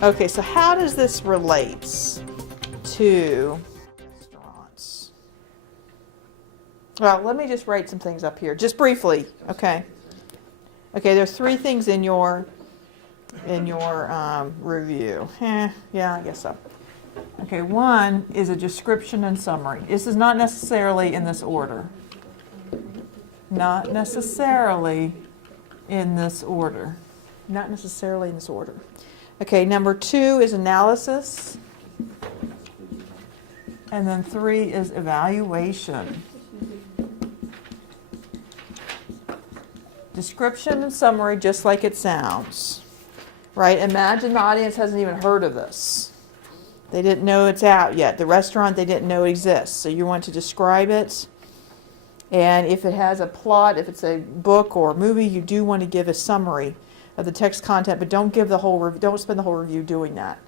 Okay, so how does this relate to restaurants? Well, let me just write some things up here, just briefly, okay? Okay, there's 3 things in your review. Yeah, I guess so. Okay, 1 is a description and summary. This is not necessarily in this order. Not necessarily in this order. Not necessarily in this order. Okay, number 2 is analysis. And then 3 is evaluation. Description and summary, just like it sounds. Right? Imagine the audience hasn't even heard of this. They didn't know it's out yet. The restaurant, they didn't know exists. So you want to describe it. And if it has a plot, if it's a book or a movie, you do want to give a summary of the text content, but don't give the whole don't spend the whole review doing that.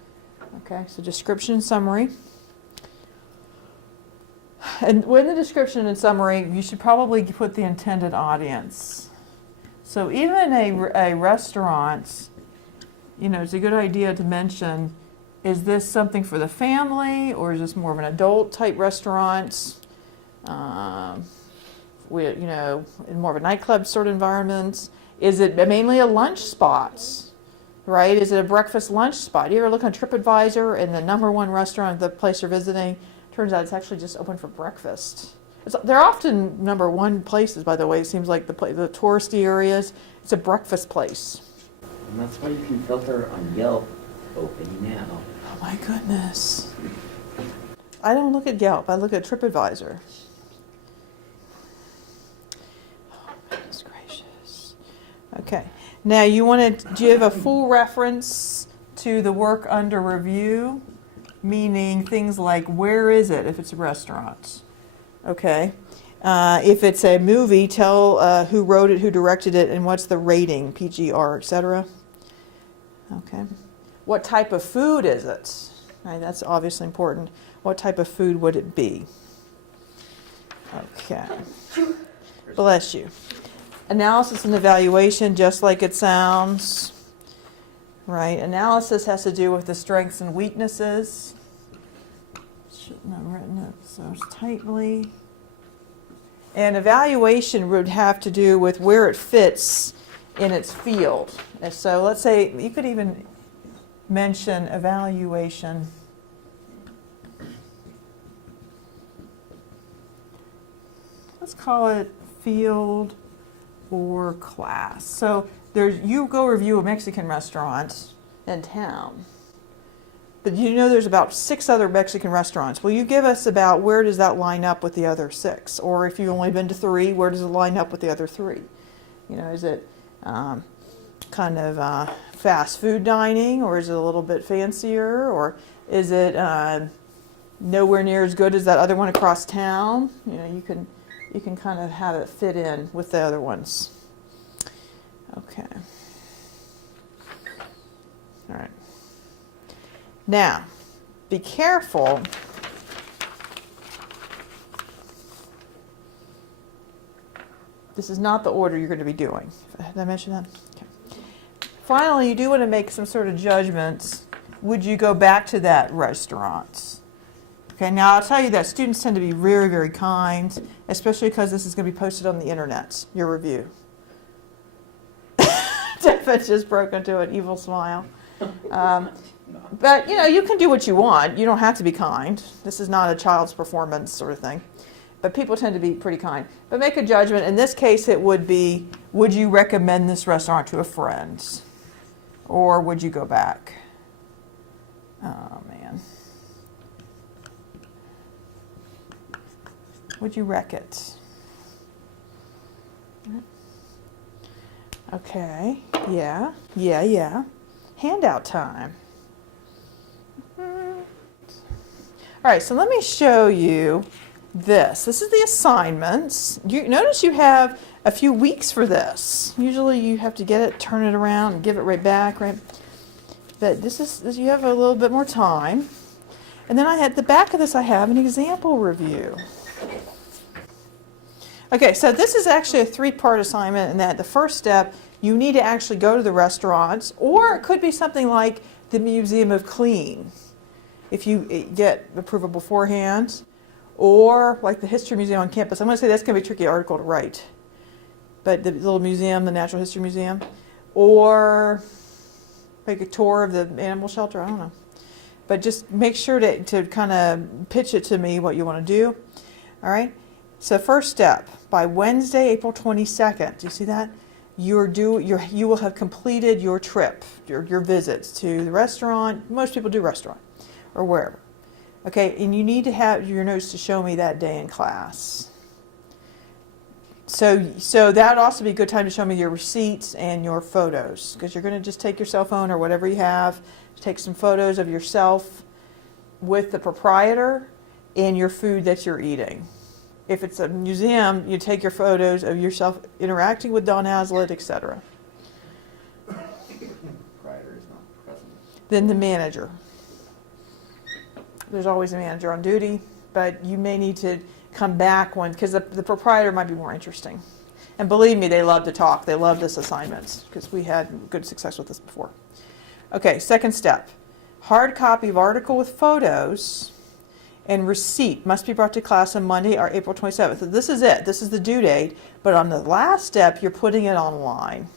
Okay, so description and summary. And with the description and summary, you should probably put the intended audience. So even a restaurant, it's a good idea to mention, is this something for the family, or is this more of an adult type restaurant? In more of a nightclub sort of environment? Is it mainly a lunch spot, right? Is it a breakfast lunch spot? You ever look on TripAdvisor and the #1 restaurant, the place you're visiting, turns out it's actually just open for breakfast. They're often #1 places, by the way. It seems like the touristy areas, it's a breakfast place. And that's why you can filter on Yelp open now. Oh my goodness. I don't look at Yelp, I look at TripAdvisor. Okay, now you want to give a full reference to the work under review, meaning things like where is it if it's a restaurant, okay? If it's a movie, tell who wrote it, who directed it, and what's the rating, PG, etc. Okay, what type of food is it? Right, that's obviously important. What type of food would it be? Okay, bless you. Analysis and evaluation, just like it sounds, right? Analysis has to do with the strengths and weaknesses. Shouldn't have written it so tightly. And evaluation would have to do with where it fits in its field. And so let's say you could even mention evaluation. Let's call it field or class. So you go review a Mexican restaurant in town, but there's about 6 other Mexican restaurants. Well, you give us about where does that line up with the other 6? Or if you've only been to 3, where does it line up with the other 3? Is it kind of fast food dining, or is it a little bit fancier, or is it nowhere near as good as that other one across town? You can kind of have it fit in with the other ones. Okay. All right. Now, be careful. This is not the order you're going to be doing. Did I mention that? Okay. Finally, you do want to make some sort of judgments. Would you go back to that restaurant? Okay, now I'll tell you that students tend to be very, very kind, especially because this is going to be posted on the internet, your review. Stephen just broke into an evil smile. But, you can do what you want. You don't have to be kind. This is not a child's performance sort of thing. But people tend to be pretty kind. But make a judgment. In this case, it would be, would you recommend this restaurant to a friend? Or would you go back? Oh, man. Would you wreck it? Okay, yeah. Handout time. All right, so let me show you this. This is the assignments. You notice you have a few weeks for this. Usually you have to get it, turn it around, and give it right back, right? But this you have a little bit more time. And then at the back of this, I have an example review. Okay, so this is actually a 3-part assignment, and that the first step, you need to actually go to the restaurants, or it could be something like the Museum of Clean, if you get approval beforehand, or like the History Museum on campus. I'm going to say that's going to be a tricky article to write, but the little museum, the Natural History Museum, or like a tour of the animal shelter, I don't know. But just make sure to kind of pitch it to me what you want to do. All right. So first step, by Wednesday, April 22nd, do you see that? You will have completed your trip, your visits to the restaurant. Most people do restaurant or wherever. Okay, and you need to have your notes to show me that day in class. So that would also be a good time to show me your receipts and your photos, because you're going to just take your cell phone or whatever you have, take some photos of yourself with the proprietor and your food that you're eating. If it's a museum, you take your photos of yourself interacting with Don Hazlitt, etc. Proprietor is not present. Then the manager. There's always a manager on duty, but you may need to come back because the proprietor might be more interesting. And believe me, they love to talk. They love this assignment because we had good success with this before. Okay, second step. Hard copy of article with photos and receipt must be brought to class on Monday or April 27th. So this is it. This is the due date. But on the last step, you're putting it online.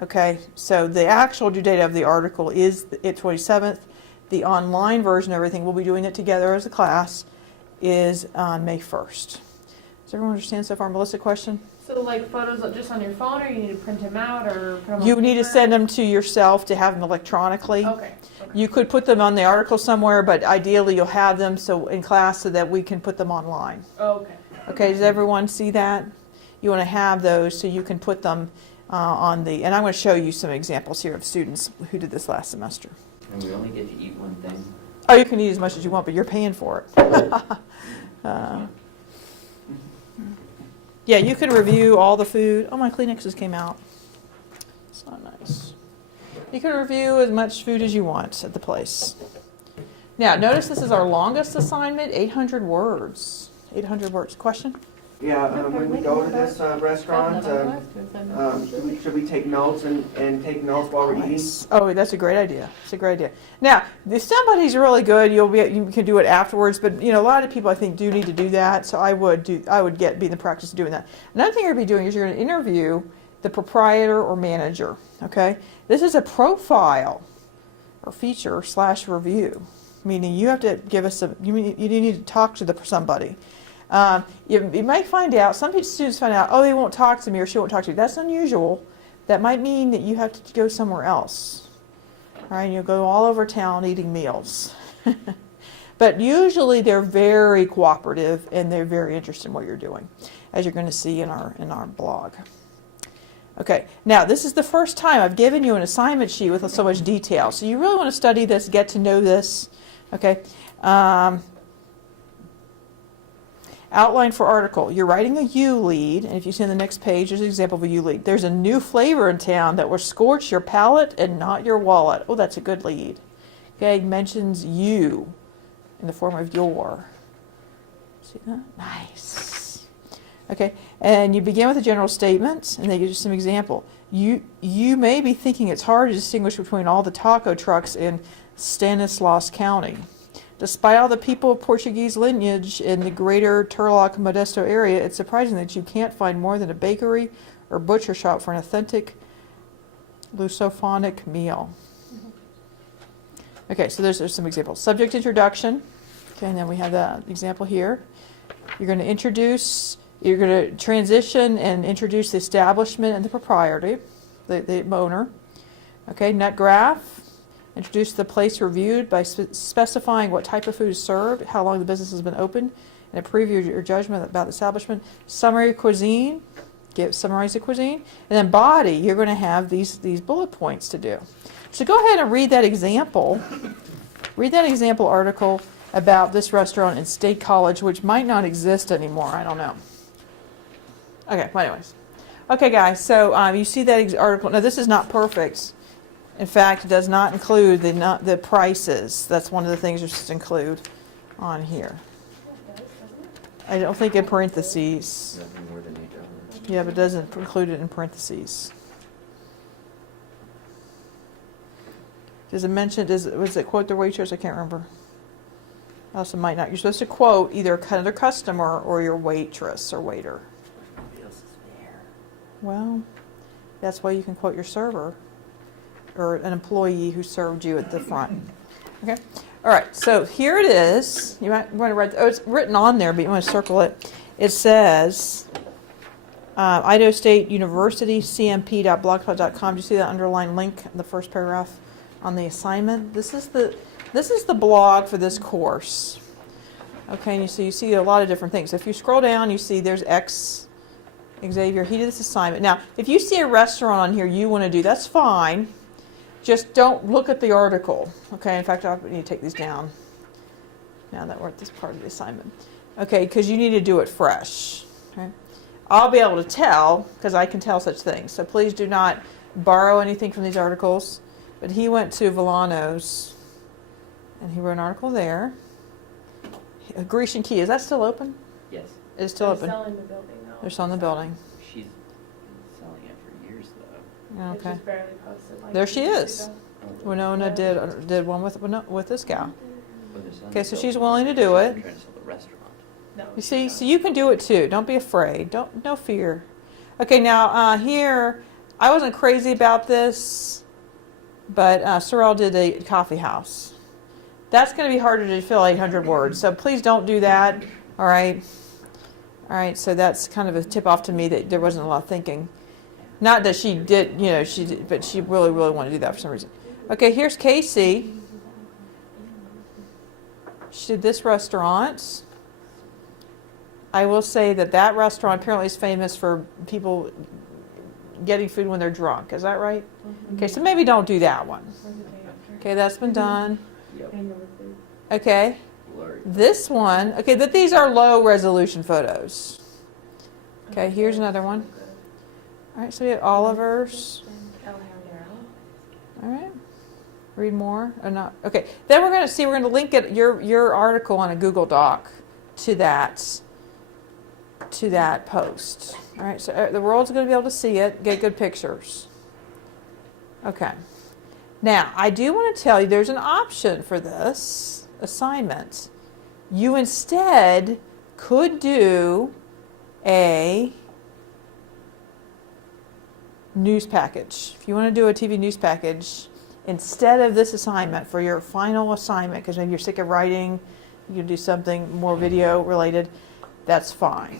Okay, so the actual due date of the article is the 27th. The online version of everything, we'll be doing it together as a class, is on May 1st. Does everyone understand so far? Melissa, question? So like photos just on your phone, or you need to print them out or put them on You need to paper? send them to yourself to have them electronically. Okay. You could put them on the article somewhere, but ideally you'll have them so in class so that we can put them online. Okay. Okay, does everyone see that? You want to have those so you can put them on the, and I'm going to show you some examples here of students who did this last semester. And we only get to eat one thing. Oh, you can eat as much as you want, but you're paying for it. Yeah, you can review all the food. Oh, my Kleenexes came out. It's not nice. You can review as much food as you want at the place. Now, notice this is our longest assignment, 800 words. 800 words. Question? Yeah, when we go to this restaurant, should we take notes and take notes while we're eating? Nice. Oh, that's a great idea. It's a great idea. Now, if somebody's really good, you can do it afterwards. But a lot of people I think do need to do that. So I would be in the practice of doing that. Another thing you're going to be doing is you're going to interview the proprietor or manager. Okay, this is a profile or feature / review, meaning you have to give us you need to talk to somebody. You might find out, some students find out, oh, they won't talk to me or she won't talk to me. That's unusual. That might mean that you have to go somewhere else. All right, you'll go all over town eating meals. But usually they're very cooperative and they're very interested in what you're doing, as you're going to see in our blog. Okay, now this is the first time I've given you an assignment sheet with so much detail. So you really want to study this, get to know this. Okay. Outline for article. You're writing a U lead, and if you see on the next page, there's an example of a U lead. There's a new flavor in town that will scorch your palate and not your wallet. Oh, that's a good lead. Okay, mentions you in the form of your. See that? Nice. Okay, and you begin with a general statement, and they give you some example. You may be thinking it's hard to distinguish between all the taco trucks in Stanislaus County. Despite all the people of Portuguese lineage in the greater Turlock Modesto area, it's surprising that you can't find more than a bakery or butcher shop for an authentic Lusophonic meal. Okay, so there's some examples. Subject introduction. Okay, and then we have that example here. You're going to transition and introduce the establishment and the proprietor, the owner. Okay, nut graph. Introduce the place reviewed by specifying what type of food is served, how long the business has been open, and a preview of your judgment about the establishment. Summary of cuisine, summarize the cuisine. And then body, you're going to have these bullet points to do. So go ahead and read that example. Read that example article about this restaurant in State College, which might not exist anymore. I don't know. Okay, well, anyways. Okay, guys, so you see that article. Now, this is not perfect. In fact, it does not include the prices. That's one of the things you should include on here. I don't think in parentheses. Nothing more than $8. Yeah, but it doesn't include it in parentheses. Does it mention, was it quote the waitress? I can't remember. Also might not. You're supposed to quote either another customer or your waitress or waiter. Nobody else is there. Well, that's why you can quote your server or an employee who served you at the front. Okay. All right. So here it is. You might want to write. Oh, it's written on there, but you want to circle it. It says Idaho State University cmp.blogspot.com. Do you see that underlined link in the first paragraph on the assignment? This is the blog for this course. Okay, and you see a lot of different things. If you scroll down, you see there's X Xavier. He did this assignment. Now, if you see a restaurant on here you want to do, that's fine. Just don't look at the article. Okay, in fact, I need to take these down now that we're at this part of the assignment. Okay, because you need to do it fresh. Okay? I'll be able to tell because I can tell such things. So please do not borrow anything from these articles. But he went to Villano's and he wrote an article there. Grecian Key, is that still open? Yes, It's still They're open. selling the building though. They're still in the building. she's been selling it for years though. It's Okay. just barely posted. Like There she 2 weeks is. ago. Winona did one with this gal. When they're selling Okay, the so she's building, willing to do it. they're trying to sell the restaurant. No. You she's see, not. so you can do it too. Don't be afraid. No fear. Okay, now here, I wasn't crazy about this, but Sorrel did a coffee house. That's going to be harder to fill 800 words, so please don't do that. All right. All right. So that's kind of a tip off to me that there wasn't a lot of thinking. Not that she did, she did, but she really wanted to do that for some reason. Okay, here's Casey. She did this restaurant. I will say that restaurant apparently is famous for people getting food when they're drunk. Is that right? Okay, so maybe don't do that one. Where's the day after? Okay, that's been done. Yep, Hangover food. Okay, blurry. this one. Okay, that these are low resolution photos. Okay, here's another one. So good. All right, so we have Oliver's. El Habanero. All right. Read more or not? Okay. Then we're going to link your article on a Google Doc to that post. All right. So the world's going to be able to see it, get good pictures. Okay. Now, I do want to tell you there's an option for this assignment. You instead could do a news package. If you want to do a TV news package, instead of this assignment for your final assignment, because maybe you're sick of writing, you can do something more video related, that's fine.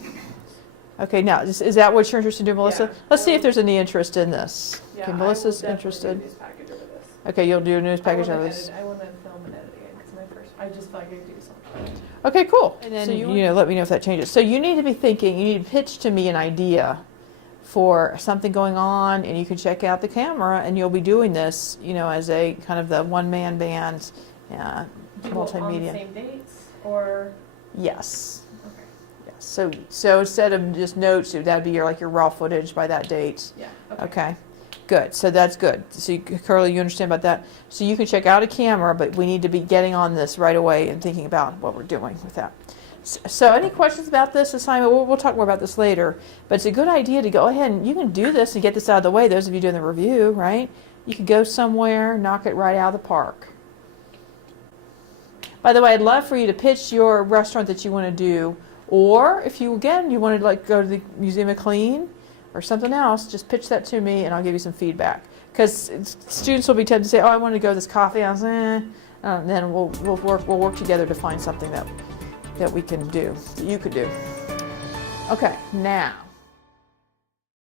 Okay, now, is that what you're interested in doing, Melissa? Yeah. Let's see if there's any interest in this. Yeah, Okay, I Melissa's will definitely interested. do this package over this. Okay, you'll do a news package I of wanna this. I want to film and edit again because I just feel like I do something. Okay, cool. And then, So let me know if that changes. So you need to be thinking, you need to pitch to me an idea for something going on, and you can check out the camera, and you'll be doing this, as a kind of the one-man band, On the multimedia. same dates or Yes. okay. Yes. So instead of just notes, that'd be your raw footage by that date. Yeah. Okay. Good. So that's good. So Curly, you understand about that? So you can check out a camera, but we need to be getting on this right away and thinking about what we're doing with that. So any questions about this assignment? We'll talk more about this later, but it's a good idea to go ahead and you can do this and get this out of the way. Those of you doing the review, right? You could go somewhere, knock it right out of the park. By the way, I'd love for you to pitch your restaurant that you want to do, or if you want to go to the Museum of Clean or something else, just pitch that to me and I'll give you some feedback. Because students will be tempted to say, "Oh, I want to go to this coffee house," and then we'll work together to find something that we can do, that you could do. Okay, now